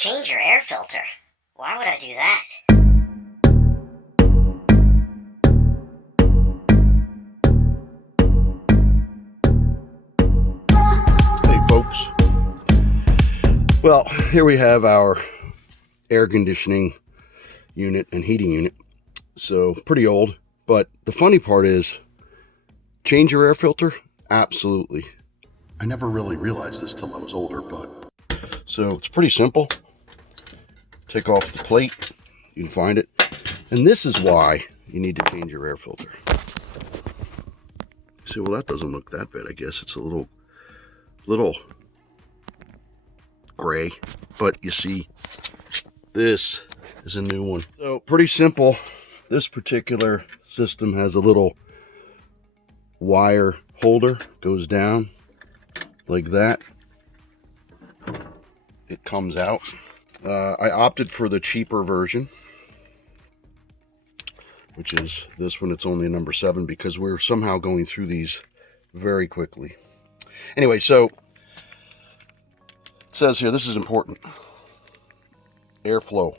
Change your air filter. Why would I do that? Hey folks. Well, here we have our air conditioning unit and heating unit. So pretty old, but the funny part is, change your air filter? Absolutely. I never really realized this till I was older, but... So it's pretty simple. Take off the plate, you can find it. And this is why you need to change your air filter. See, well, that doesn't look that bad. I guess it's a little gray, but you see, this is a new one. So pretty simple. This particular system has a little wire holder, goes down like that. It comes out. I opted for the cheaper version, which is this one. It's only a number 7 because we're somehow going through these very quickly. Anyway, so it says here, this is important. Airflow.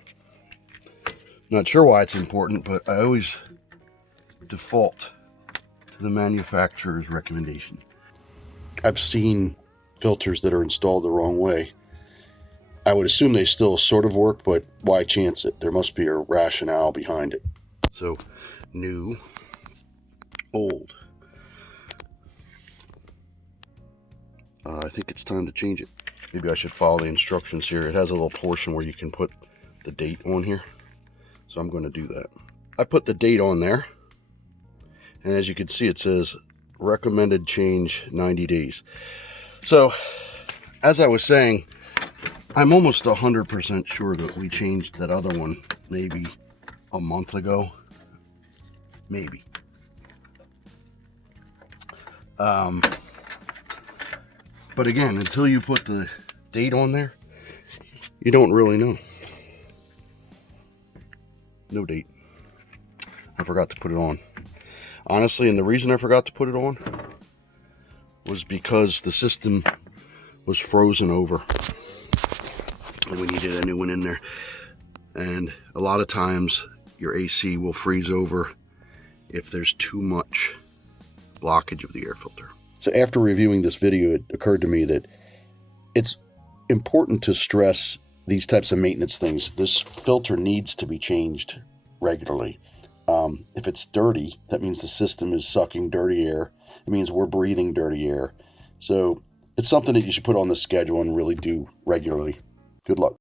Not sure why it's important, but I always default to the manufacturer's recommendation. I've seen filters that are installed the wrong way. I would assume they still sort of work, but why chance it? There must be a rationale behind it. So, new, old. I think it's time to change it. Maybe I should follow the instructions here. It has a little portion where you can put the date on here. So I'm going to do that. I put the date on there. And as you can see, it says recommended change 90 days. So, as I was saying, I'm almost 100% sure that we changed that other one maybe a month ago. Maybe. But again, until you put the date on there, you don't really know. No date. I forgot to put it on. Honestly, and the reason I forgot to put it on was because the system was frozen over. And we needed a new one in there. And a lot of times your AC will freeze over if there's too much blockage of the air filter. So after reviewing this video, it occurred to me that it's important to stress these types of maintenance things. This filter needs to be changed regularly. If it's dirty, that means the system is sucking dirty air. It means we're breathing dirty air. So it's something that you should put on the schedule and really do regularly. Good luck.